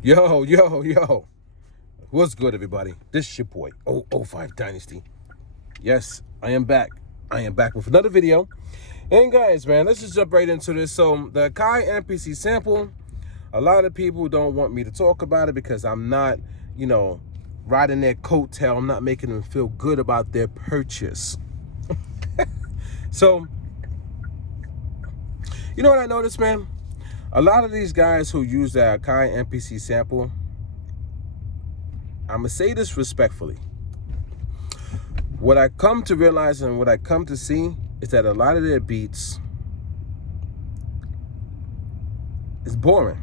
Yo. What's good, everybody? This is your boy, 005 Dynasty. Yes, I am back. I am back with another video. And guys, man, let's just jump right into this. So the Akai MPC Sample, a lot of people don't want me to talk about it because I'm not, riding their coattail. I'm not making them feel good about their purchase. So, you know what I noticed, man? A lot of these guys who use the Akai MPC Sample, I'm going to say this respectfully. What I come to realize and what I come to see is that a lot of their beats is boring.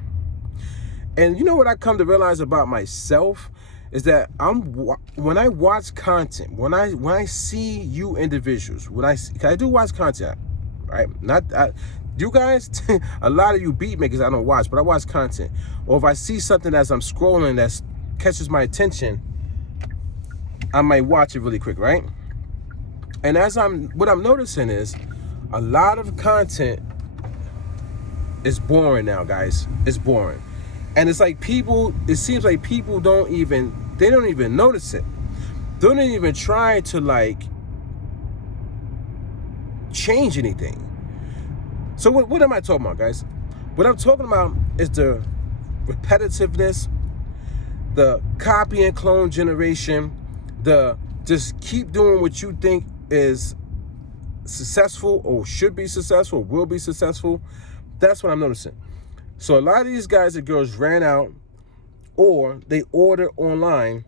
And you know what I come to realize about myself is that when I watch content, when I see you individuals, cause I do watch content, right? You guys, a lot of you beat makers I don't watch, but I watch content. Or if I see something as I'm scrolling that catches my attention, I might watch it really quick, right? And what I'm noticing is a lot of content is boring now, guys. It's boring. And it's like it seems like people don't even notice it. They don't even try to change anything. So what am I talking about, guys? What I'm talking about is the repetitiveness, the copy and clone generation, the just keep doing what you think is successful or should be successful, will be successful. That's what I'm noticing. So a lot of these guys and girls ran out or they ordered online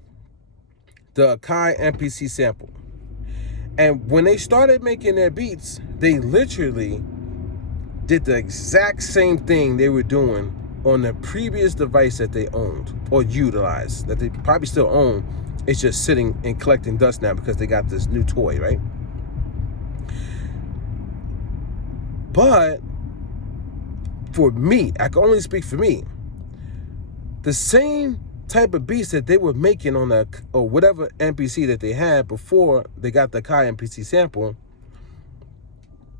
the Akai MPC Sample. And when they started making their beats, they literally did the exact same thing they were doing on the previous device that they owned or utilized, that they probably still own. It's just sitting and collecting dust now because they got this new toy, right? But for me, I can only speak for me, the same type of beats that they were making on or whatever MPC that they had before they got the Akai MPC Sample,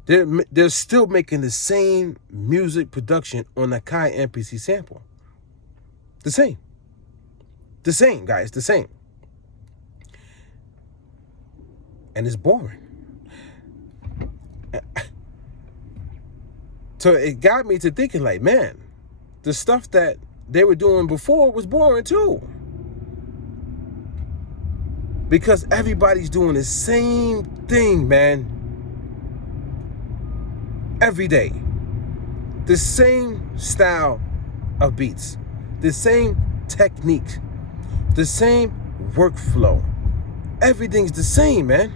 they're still making the same music production on the Akai MPC Sample. The same, guys, the same. And it's boring. So it got me to thinking man, the stuff that they were doing before was boring too. Because everybody's doing the same thing, man. Every day. The same style of beats. The same technique. The same workflow. Everything's the same, man.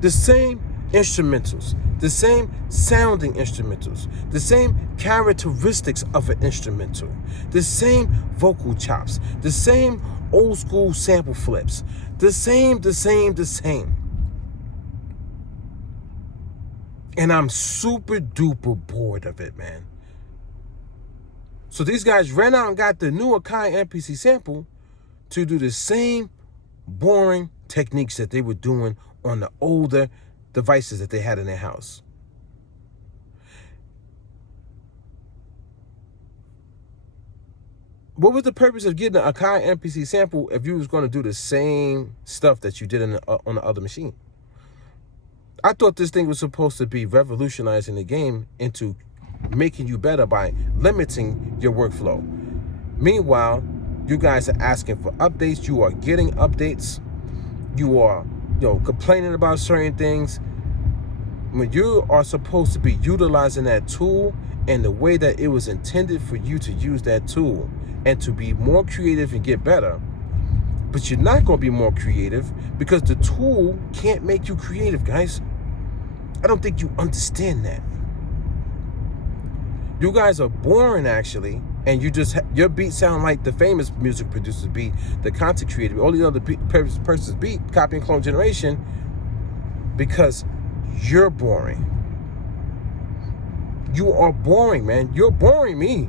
The same instrumentals, the same sounding instrumentals, the same characteristics of an instrumental, the same vocal chops, the same old school sample flips, the same. And I'm super duper bored of it, man. So these guys ran out and got the new Akai MPC Sample to do the same boring techniques that they were doing on the older devices that they had in their house. What was the purpose of getting an Akai MPC Sample if you was going to do the same stuff that you did on the other machine? I thought this thing was supposed to be revolutionizing the game into making you better by limiting your workflow. Meanwhile, you guys are asking for updates. You are getting updates. You are complaining about certain things when you are supposed to be utilizing that tool in the way that it was intended for you to use that tool and to be more creative and get better. But you're not going to be more creative because the tool can't make you creative, guys. I don't think you understand that. You guys are boring, actually, and your beats sound like the famous music producer's beat, the content creator, all the other person's beat, copy and clone generation, because you're boring. You are boring, man. You're boring me.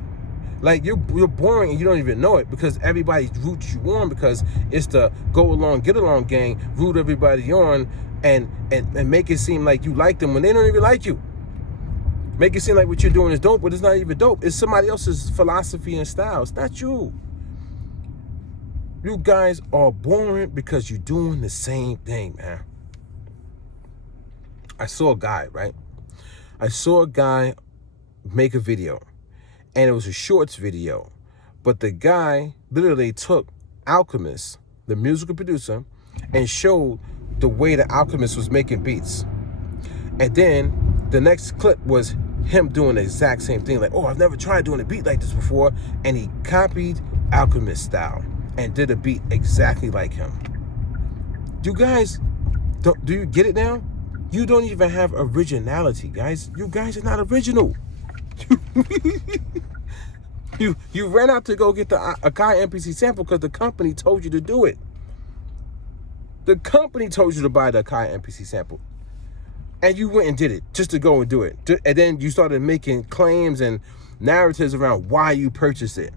You're boring and you don't even know it because everybody roots you on because it's the go along, get along gang, root everybody on and make it seem like you like them when they don't even like you. Make it seem like what you're doing is dope, but it's not even dope. It's somebody else's philosophy and style. It's not you. You guys are boring because you're doing the same thing, man. I saw a guy, right? I saw a guy make a video, and it was a shorts video, but the guy literally took Alchemist, the musical producer, and showed the way the Alchemist was making beats. And then the next clip was him doing the exact same thing. Like, oh, I've never tried doing a beat like this before. And he copied Alchemist style and did a beat exactly like him. You guys, do you get it now? You don't even have originality, guys. You guys are not original. You ran out to go get the Akai MPC Sample because the company told you to do it. The company told you to buy the Akai MPC Sample. And you went and did it just to go and do it. And then you started making claims and narratives around why you purchased it.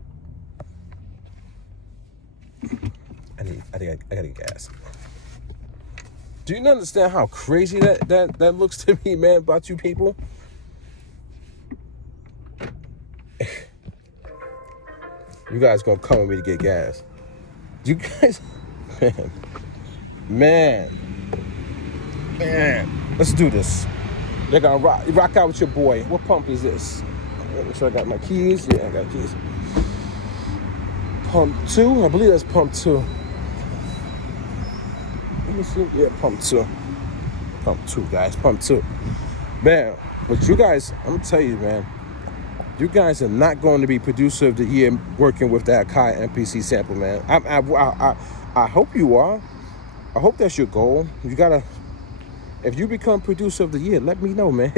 I gotta get gas. Do you understand how crazy that looks to me, man, about you people? You guys gonna come with me to get gas. You guys, man. Let's do this. They're gonna rock out with your boy. What pump is this? Make sure I got my keys. Yeah, I got keys. Pump 2, I believe that's pump 2. Let me see. Yeah, pump 2. Pump 2, guys. Pump 2. Man, but you guys, I'm gonna tell you, man. You guys are not going to be producer of the year working with that Akai MPC Sample, man. I hope you are. I hope that's your goal. You gotta. If you become producer of the year, let me know, man.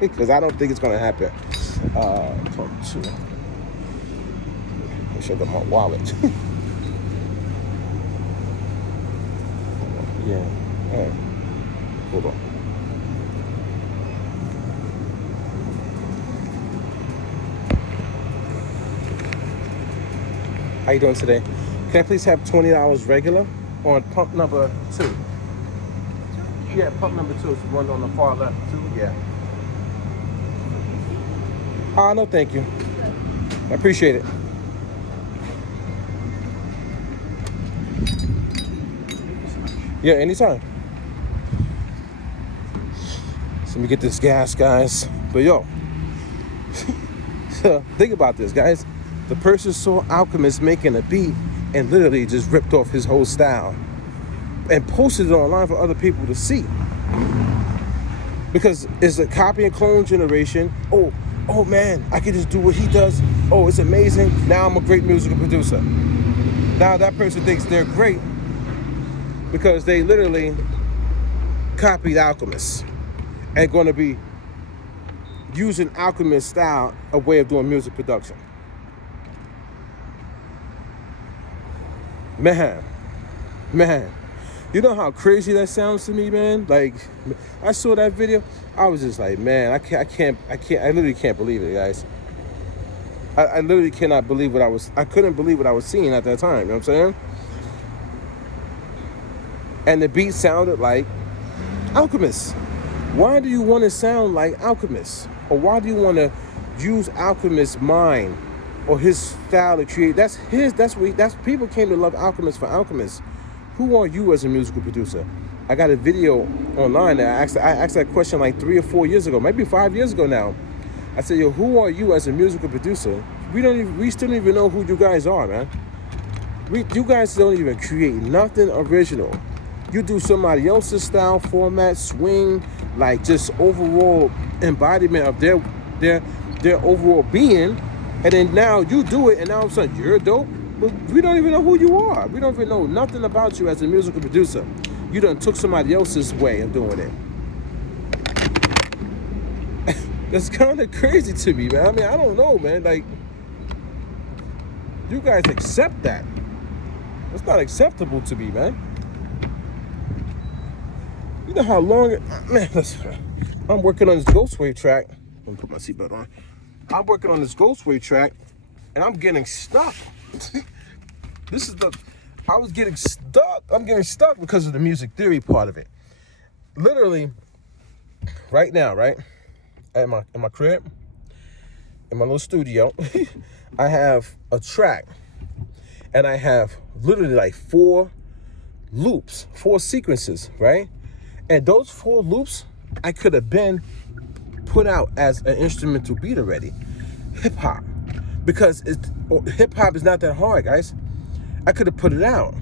Because I don't think it's gonna happen. Pump 2. Make sure I got my wallet. Yeah. All right. Hold on. How you doing today? Can I please have $20 regular on pump number 2? Yeah, pump number 2 is the one on the far left. 2, yeah. No, thank you. I appreciate it. Yeah, anytime. So let me get this gas, guys. But yo, so think about this, guys. The person saw Alchemist making a beat and literally just ripped off his whole style and posted it online for other people to see. Because it's a copy and clone generation. Oh man, I can just do what he does. Oh, it's amazing. Now I'm a great musical producer. Now that person thinks they're great because they literally copied Alchemist and going to be using Alchemist style, a way of doing music production. Man, you know how crazy that sounds to me, man? Like, I saw that video, I was just like, man, I literally can't believe it, guys. I literally cannot believe I couldn't believe what I was seeing at that time, you know what I'm saying? And the beat sounded like Alchemist. Why do you want to sound like Alchemist? Or why do you want to use Alchemist's mind or his style to create? That's people came to love Alchemist for Alchemist. Who are you as a musical producer? I got a video online that I asked that question like 3 or 4 years ago, maybe 5 years ago now. I said, yo, who are you as a musical producer? We still don't even know who you guys are, man. You guys don't even create nothing original. You do somebody else's style, format, swing, like just overall embodiment of their overall being, and then now you do it, and now all of a sudden you're dope. But we don't even know who you are. We don't even know nothing about you as a musical producer. You done took somebody else's way of doing it. That's kind of crazy to me, man. I mean, I don't know, man. Like, you guys accept that. It's not acceptable to me, man. You know how long, man, listen, I'm working on this Ghost Wav track. Let me put my seatbelt on. I'm working on this Ghost Wav track, and I'm getting stuck. I was getting stuck. I'm getting stuck because of the music theory part of it. Literally, right now, right? in my crib, in my little studio, I have a track, and I have literally like 4 loops, 4 sequences, right? And those 4 loops, I could have been put out as an instrumental beat already. Hip hop, because hip hop is not that hard, guys. I could have put it out.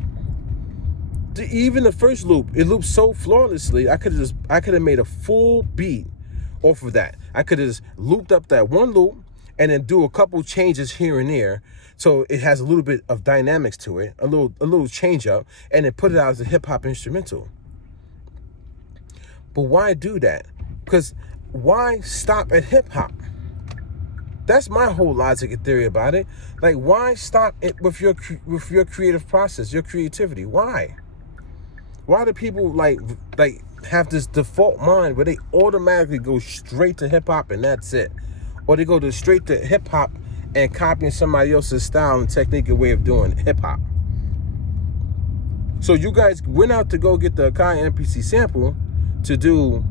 Even the first loop, it loops so flawlessly. I could have made a full beat off of that. I could have just looped up that one loop and then do a couple changes here and there, so it has a little bit of dynamics to it, a little change up, and then put it out as a hip hop instrumental. But why do that? Because why stop at hip hop? That's my whole logic and theory about it. Like, why stop it with your creative process, your creativity? Why? Why do people like have this default mind where they automatically go straight to hip hop and that's it? Or they go straight to hip hop and copying somebody else's style and technique and way of doing hip hop. So you guys went out to go get the Akai MPC Sample to do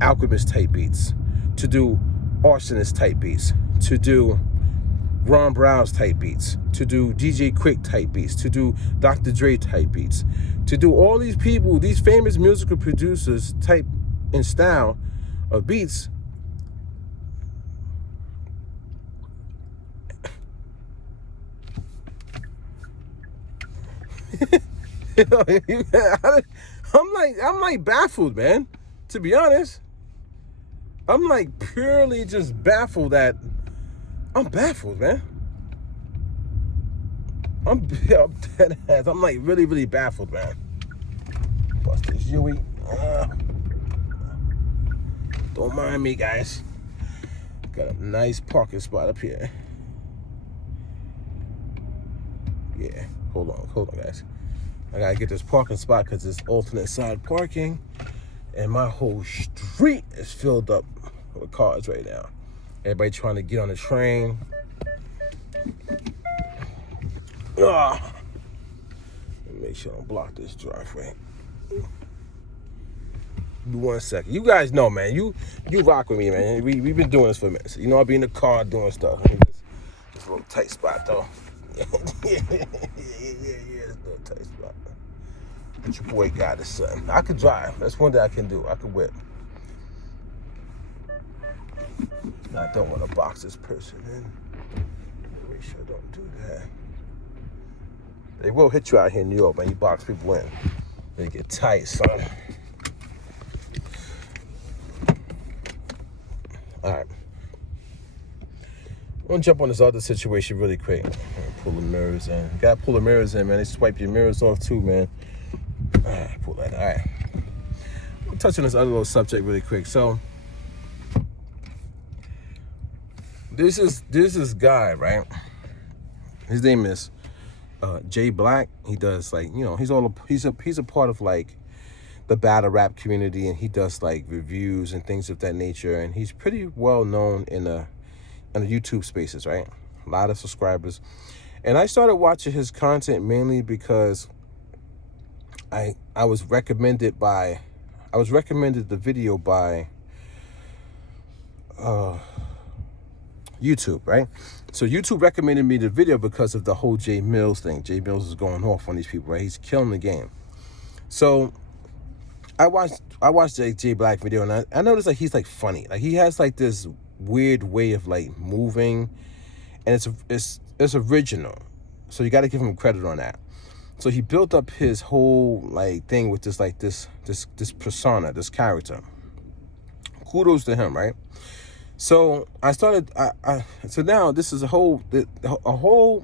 Alchemist type beats, to do Arsonist type beats, to do Ron Browse type beats, to do DJ Quick type beats, to do Dr. Dre type beats, to do all these people, these famous musical producers type and style of beats. I'm like baffled, man. To be honest, I'm like purely just baffled that I'm baffled, man. I'm dead ass. I'm like really, really baffled, man. Bust this Yui. Don't mind me, guys. Got a nice parking spot up here. Yeah, hold on, guys. I gotta get this parking spot because it's alternate side parking, and my whole street is filled up with cars right now. Everybody trying to get on the train. Let me make sure I don't block this driveway. Give me 1 second. You guys know, man. You rock with me, man. We've been doing this for a minute. So, you know, I'll be in the car doing stuff. This little tight spot, though. yeah, this little tight spot. But your boy got it, son. I could drive. That's one thing I can do. I can whip. I don't want to box this person in. Make sure I don't do that. They will hit you out here in New York, man. You box people in. They get tight, son. All right. I want to jump on this other situation really quick. Pull the mirrors in. You got to pull the mirrors in, man. They swipe your mirrors off too, man. All right, pull that. All right. I'll touch on this other little subject really quick. So, this is guy, right? His name is Jay Black. He does like, you know, he's a part of like the battle rap community, and he does like reviews and things of that nature, and he's pretty well known in the YouTube spaces, right? A lot of subscribers. And I started watching his content mainly because I was recommended the video by YouTube, right? So YouTube recommended me the video because of the whole Jay Mills thing. Jay Mills is going off on these people, right? He's killing the game. So I watched the Jay Black video, and I noticed like he's like funny. Like he has like this weird way of like moving, and it's original. So you got to give him credit on that. So he built up his whole like thing with this like this persona, this character. Kudos to him, right? So I started. So now this is a whole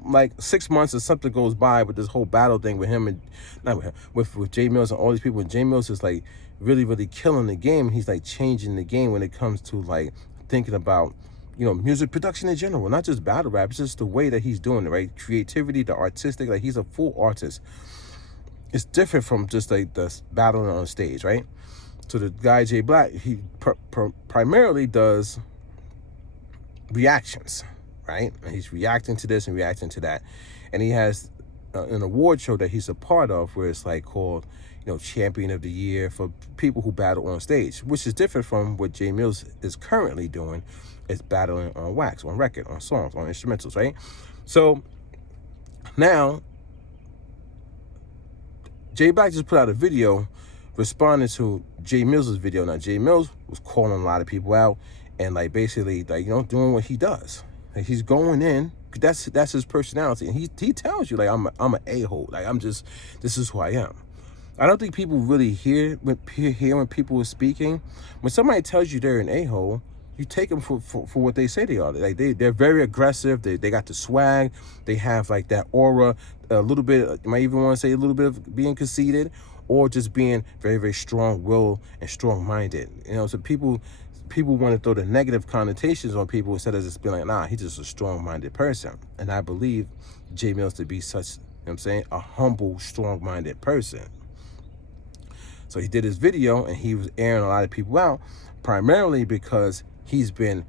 like 6 months or something goes by with this whole battle thing with him and not with him, with Jay Mills and all these people. And Jay Mills is like really, really killing the game. He's like changing the game when it comes to like thinking about, you know, music production in general, not just battle rap. It's just the way that he's doing it, right? Creativity, the artistic. Like he's a full artist. It's different from just like the battling on stage, right? So the guy Jay Black, he primarily does reactions, right? And he's reacting to this and reacting to that, and he has an award show that he's a part of, where it's like called, Champion of the Year for people who battle on stage, which is different from what J Mills is currently doing, is battling on wax, on record, on songs, on instrumentals, right? So now J Black just put out a video responding to J Mills' video. Now J Mills was calling a lot of people out and like basically like, doing what he does. Like he's going in, that's his personality, and he tells you like I'm an a-hole, like this is who I am. I don't think people really hear when people are speaking. When somebody tells you they're an a-hole, you take them for what they say they are. Like they're very aggressive. They got the swag. They have like that aura. A little bit, you might even want to say a little bit of being conceited, or just being very, very strong-willed and strong-minded. So people want to throw the negative connotations on people instead of just being like, nah, he's just a strong-minded person. And I believe J Mills to be such, a humble, strong-minded person. So he did his video and he was airing a lot of people out, primarily because he's been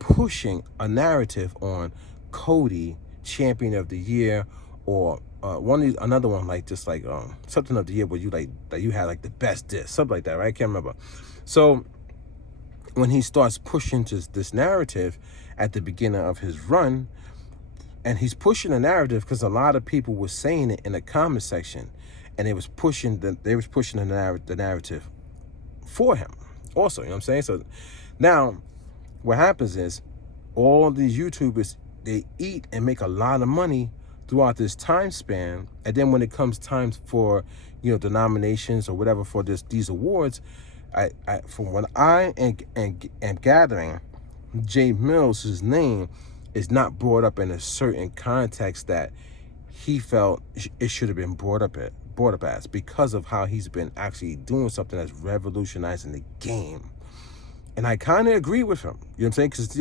pushing a narrative on Cody, Champion of the Year, or another one like just like something of the year where you like that you had like the best disc, something like that, right? I can't remember. So when he starts pushing this narrative at the beginning of his run, and he's pushing the narrative because a lot of people were saying it in the comment section, and they was pushing the narrative for him also, So now what happens is all these YouTubers, they eat and make a lot of money throughout this time span, and then when it comes time for the nominations or whatever for these awards, from what I am gathering, J Mills' name is not brought up in a certain context that he felt it should have been brought up as, because of how he's been actually doing something that's revolutionizing the game. And I kind of agree with him, because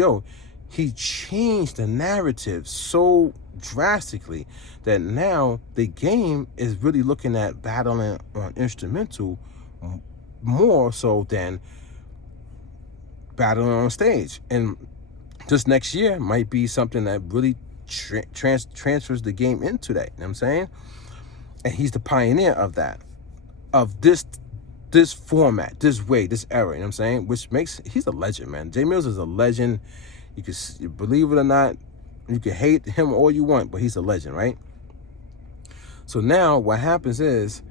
he changed the narrative so drastically that now the game is really looking at battling on instrumental more so than battling on stage. And this next year might be something that really transfers the game into that, And he's the pioneer of that, of this format, this way, this era, which makes, he's a legend, man. J Mills is a legend. You can believe it or not, you can hate him all you want, but he's a legend, right? So now what happens is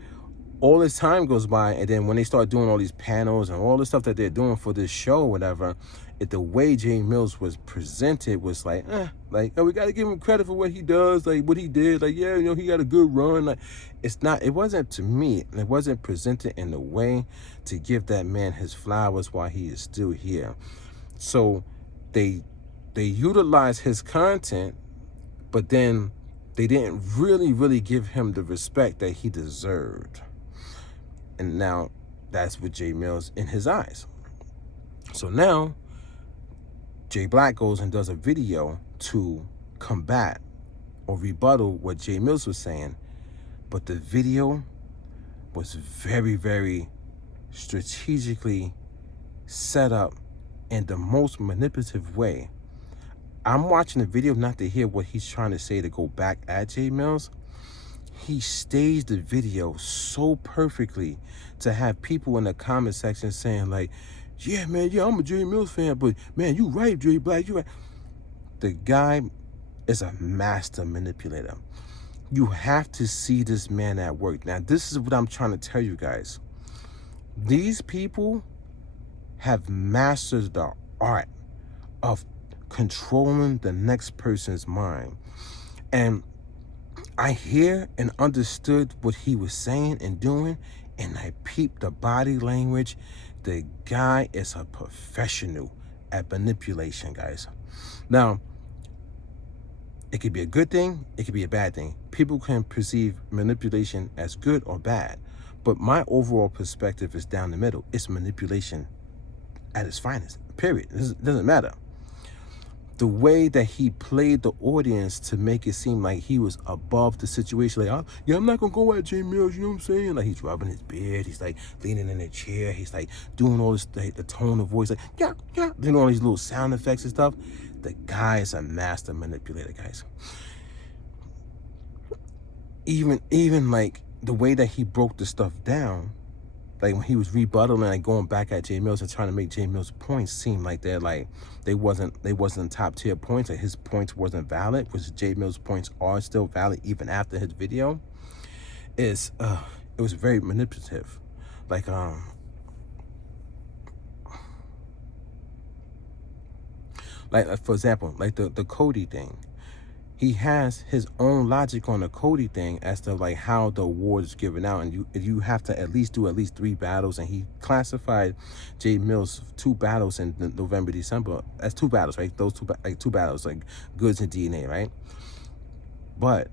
all this time goes by, and then when they start doing all these panels and all the stuff that they're doing for this show or whatever, the way J Mills was presented was like, oh, we got to give him credit for what he does, like what he did, like, yeah, he got a good run. Like, it wasn't, to me, it wasn't presented in a way to give that man his flowers while he is still here. So they utilize his content, but then they didn't really give him the respect that he deserved. And now that's what J Mills in his eyes. So now J Black goes and does a video to combat or rebuttal what J Mills was saying, but the video was very, very strategically set up in the most manipulative way. I'm watching the video not to hear what he's trying to say to go back at J Mills. He staged the video so perfectly to have people in the comment section saying like, yeah, man, yeah, I'm a J Mills fan, but man, you right, J Black, you right. The guy is a master manipulator. You have to see this man at work. Now, this is what I'm trying to tell you guys. These people have mastered the art of controlling the next person's mind. And I hear and understood what he was saying and doing, and I peeped the body language. The guy is a professional at manipulation, guys. Now, it could be a good thing, it could be a bad thing. People can perceive manipulation as good or bad, but my overall perspective is down the middle. It's manipulation at its finest, period. It doesn't matter. The way that he played the audience to make it seem like he was above the situation, like, yeah, I'm not gonna go at J Mills, you know what I'm saying? Like, he's rubbing his beard, he's like leaning in a chair, he's like doing all this, the tone of voice, like, yeah, doing all these little sound effects and stuff. The guy is a master manipulator, guys. even like the way that he broke the stuff down, like when he was rebuttaling and going back at Jay Mills and trying to make Jay Mills' points seem like they wasn't top tier points, like his points wasn't valid, which Jay Mills' points are still valid even after his video, is it was very manipulative. Like for example, like the Cody thing. He has his own logic on the Cody thing as to like how the award is given out, and you have to at least do at least 3 battles, and he classified Jay Mills 2 battles in November, December as 2 battles, right? Those 2 battles, like Goods and DNA, right? But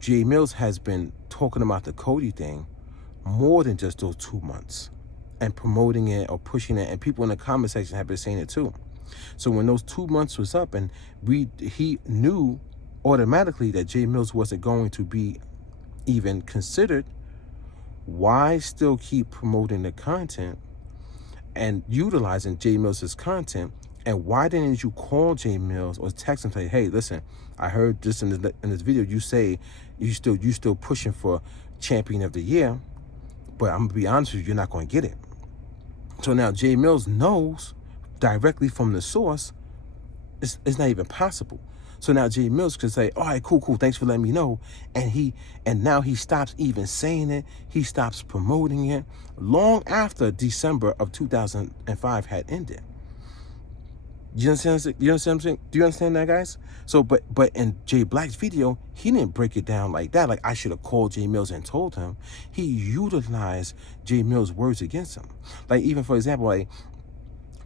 Jay Mills has been talking about the Cody thing more than just those 2 months and promoting it or pushing it, and people in the comment section have been saying it too. So when those 2 months was up and he knew automatically that Jay Mills wasn't going to be even considered, why still keep promoting the content and utilizing Jay Mills' content? And why didn't you call Jay Mills or text him and say, hey, listen, I heard this in this video, you say you still pushing for champion of the year, but I'm gonna be honest with you, you're not going to get it. So now Jay Mills knows directly from the source, it's not even possible. So now Jay Mills could say, all right, cool, thanks for letting me know. And now he stops even saying it. He stops promoting it long after December of 2005 had ended. You understand? You understand what I'm saying? Do you understand that, guys? So, but in Jay Black's video, he didn't break it down like that. Like I should have called Jay Mills and told him. He utilized Jay Mills' words against him. Like even for example, like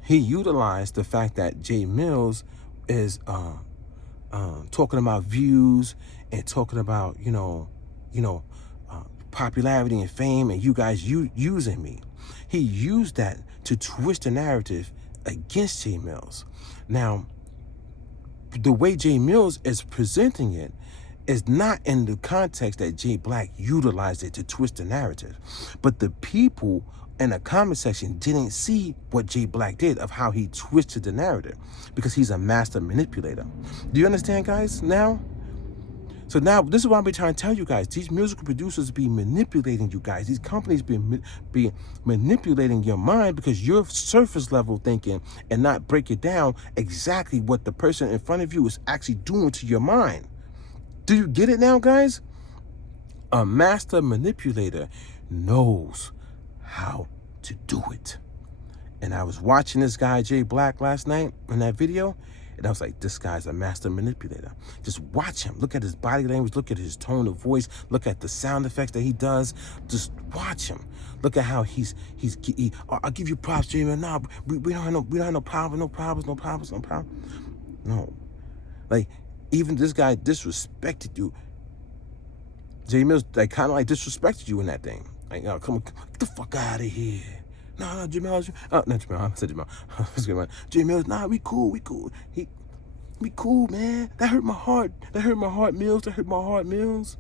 he utilized the fact that Jay Mills is talking about views and talking about popularity and fame, and you guys using me. He used that to twist the narrative against Jay Mills. Now, the way Jay Mills is presenting it is not in the context that Jay Black utilized it to twist the narrative, but the people in the comment section didn't see what Jay Black did of how he twisted the narrative, because he's a master manipulator. Do you understand, guys, now? So now, this is what I'm trying to tell you guys. These musical producers be manipulating you guys. These companies be manipulating your mind because you're surface level thinking and not break it down exactly what the person in front of you is actually doing to your mind. Do you get it now, guys? A master manipulator knows how to do it. And I was watching this guy Jay Black last night in that video, and I was like, this guy's a master manipulator. Just watch him. Look at his body language. Look at his tone of voice. Look at the sound effects that he does. Just watch him. Look at how I'll give you props, Jay. Nah, we don't have no problems. No. Like, even this guy disrespected you. Jay Mills, like, kind of like disrespected you in that thing. Like, oh, come on, get the fuck out of here. Nah, Jamel, not Jamel, I said Jamel. Jay Mills, nah, we cool. We cool, man. That hurt my heart. Mills.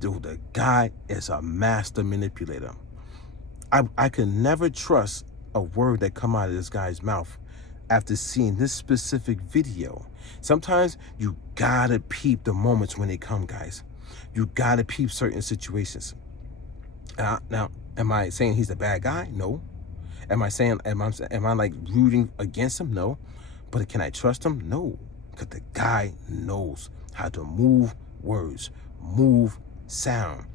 Dude, the guy is a master manipulator. I can never trust a word that come out of this guy's mouth after seeing this specific video. Sometimes you gotta peep the moments when they come, guys. You gotta peep certain situations. Now, am I saying he's a bad guy? No. Am I like rooting against him? No. But can I trust him? No. Because the guy knows how to move words, move sound,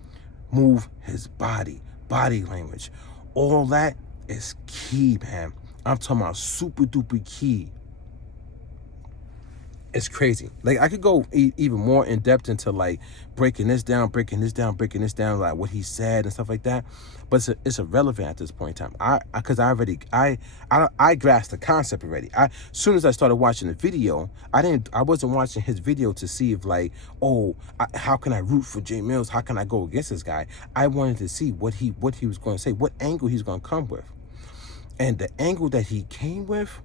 move his body language. All that is key, man. I'm talking about super duper key. It's crazy. Like, I could go even more in depth into like breaking this down, like what he said and stuff like that. But it's irrelevant at this point in time. Because I grasped the concept already. As soon as I started watching the video, I wasn't watching his video to see if like, how can I root for Jay Mills? How can I go against this guy? I wanted to see what he was going to say, what angle he's going to come with. And the angle that he came with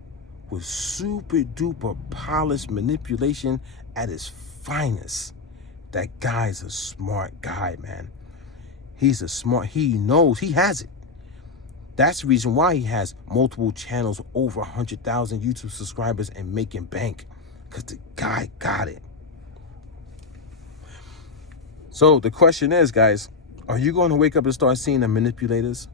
was super duper polished manipulation at its finest. That guy's a smart guy, man. He knows, he has it. That's the reason why he has multiple channels, over 100,000 YouTube subscribers, and making bank, because the guy got it. So the question is, guys, are you going to wake up and start seeing the manipulators?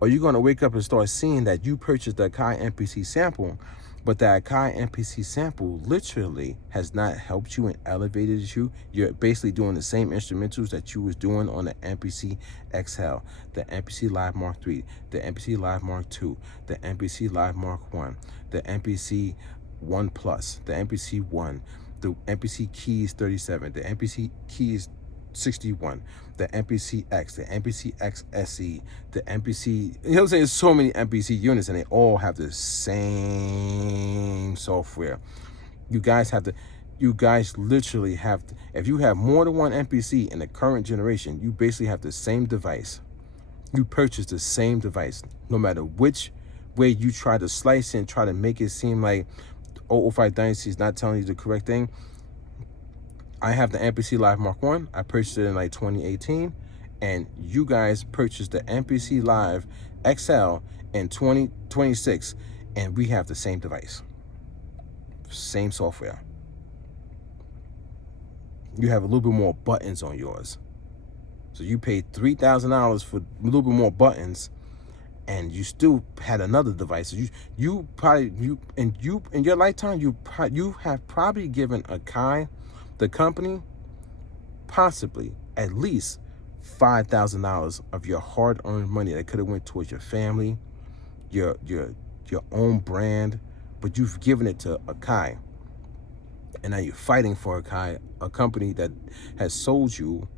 Are you going to wake up and start seeing that you purchased the Akai MPC sample, but that Akai MPC sample literally has not helped you and elevated you? You're basically doing the same instrumentals that you was doing on the MPC XL, the MPC Live Mark III, the MPC Live Mark II, the MPC Live Mark I, the MPC 1 Plus, the MPC 1, the MPC Keys 37, the MPC Keys 61, the MPC X, the MPC X SE, the MPC, you know what I'm saying? There's so many MPC units and they all have the same software. You guys literally have to, if you have more than one MPC in the current generation, you basically have the same device. You purchase the same device, no matter which way you try to slice it and try to make it seem like 005 Dynasty is not telling you the correct thing. I have the MPC Live Mark I. I purchased it in like 2018, and you guys purchased the MPC Live XL in 2026, and we have the same device, same software. You have a little bit more buttons on yours, so you paid $3,000 for a little bit more buttons, and you still had another device. So you in your lifetime you have probably given Akai, the company, possibly at least $5,000 of your hard-earned money that could have went towards your family, your own brand, but you've given it to Akai, and now you're fighting for Akai, a company that has sold you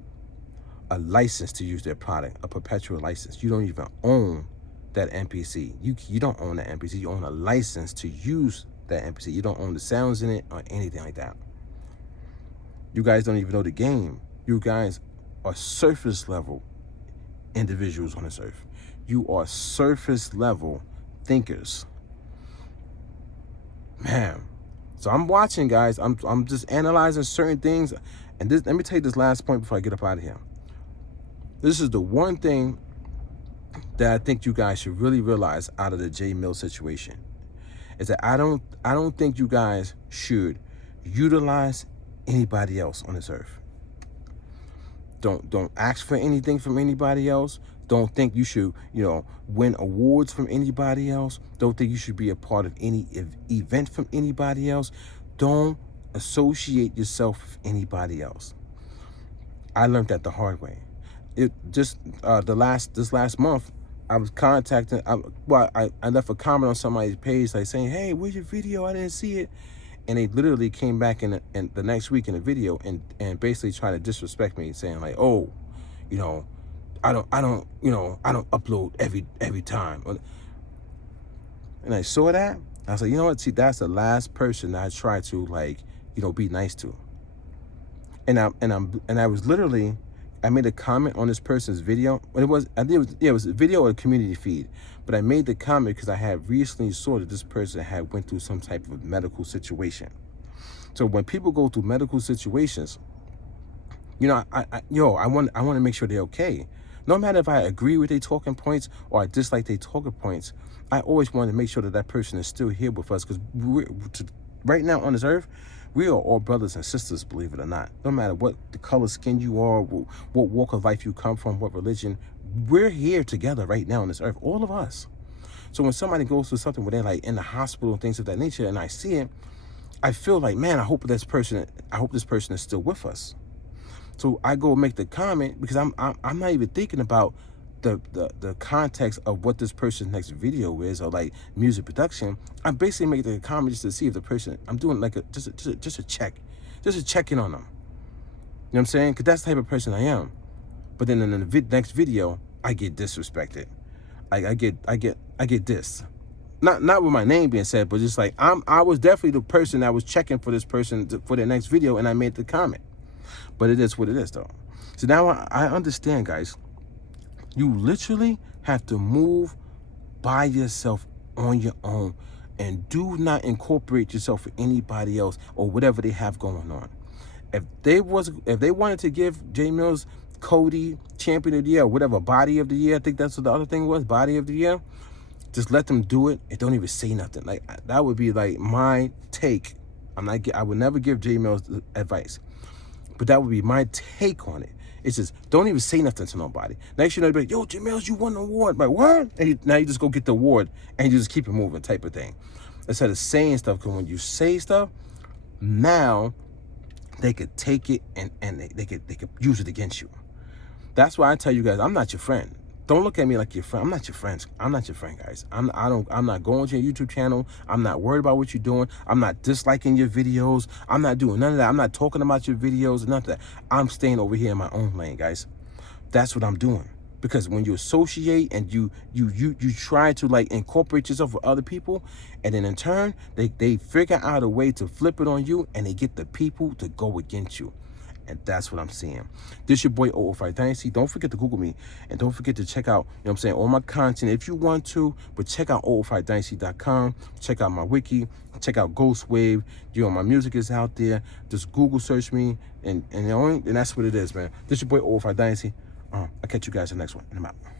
a license to use their product, a perpetual license. You don't even own that MPC. You don't own that MPC. You own a license to use that MPC. You don't own the sounds in it or anything like that. You guys don't even know the game. You guys are surface level individuals on this earth. You are surface level thinkers. Man. So I'm watching, guys. I'm just analyzing certain things. And let me take this last point before I get up out of here. This is the one thing that I think you guys should really realize out of the Jamel situation, is that I don't think you guys should utilize anybody else on this earth. Don't ask for anything from anybody else. Don't think you should, win awards from anybody else. Don't think you should be a part of any event from anybody else. Don't associate yourself with anybody else. I learned that the hard way. This last month, I was contacting. I left a comment on somebody's page, like saying, "Hey, where's your video? I didn't see it." And they literally came back in the next week in a video and basically tried to disrespect me, saying like, "Oh, I don't upload every time." And I saw that. I was like, you know what? See, that's the last person that I try to be nice to. And I was literally, I made a comment on this person's video. It was a video or a community feed. But I made the comment because I had recently saw that this person had went through some type of medical situation. So when people go through medical situations, I want to make sure they're okay. No matter if I agree with their talking points or I dislike their talking points, I always want to make sure that that person is still here with us, because right now on this earth, we are all brothers and sisters, believe it or not. No matter what the color skin you are, what walk of life you come from, what religion, we're here together right now on this earth, all of us. So when somebody goes through something where they're like in the hospital and things of that nature, and I see it, I feel like, man, I hope this person is still with us. So I go make the comment because I'm not even thinking about the context of what this person's next video is, or like music production. I'm basically making the comment just to see if the person, I'm doing like just a check in on them. You know what I'm saying? Because that's the type of person I am. But then in the next video, I get disrespected. I get dissed. Not with my name being said, but just like I was definitely the person that was checking for this person for their next video, and I made the comment. But it is what it is, though. So now I understand, guys. You literally have to move by yourself on your own, and do not incorporate yourself with anybody else or whatever they have going on. If they wanted to give Jamel's Cody Champion of the Year, or whatever, Body of the Year, I think that's what the other thing was, Body of the Year, just let them do it and don't even say nothing. Like, that would be like my take. I would never give Jamel's advice, but that would be my take on it. It's just, don't even say nothing to nobody. Next you know, like, yo, Jamel, you won the award. Like, what? And now you just go get the award and you just keep it moving type of thing. Instead of saying stuff, because when you say stuff, now they could take it and they could use it against you. That's why I tell you guys, I'm not your friend. Don't look at me like your friend. I'm not your friend. I'm not your friend, guys. I'm not going to your YouTube channel. I'm not worried about what you're doing. I'm not disliking your videos. I'm not doing none of that. I'm not talking about your videos and none of that. I'm staying over here in my own lane, guys. That's what I'm doing. Because when you associate and you try to like incorporate yourself with other people, and then in turn they figure out a way to flip it on you, and they get the people to go against you. And that's what I'm seeing. This your boy 005 Dynasty. Don't forget to Google me. And don't forget to check out, you know what I'm saying, all my content if you want to. But check out 005dynasty.com. Check out my wiki. Check out Ghost Wav. You know, my music is out there. Just Google search me. And that's what it is, man. This your boy 005 Dynasty. I'll catch you guys in the next one. And I'm out.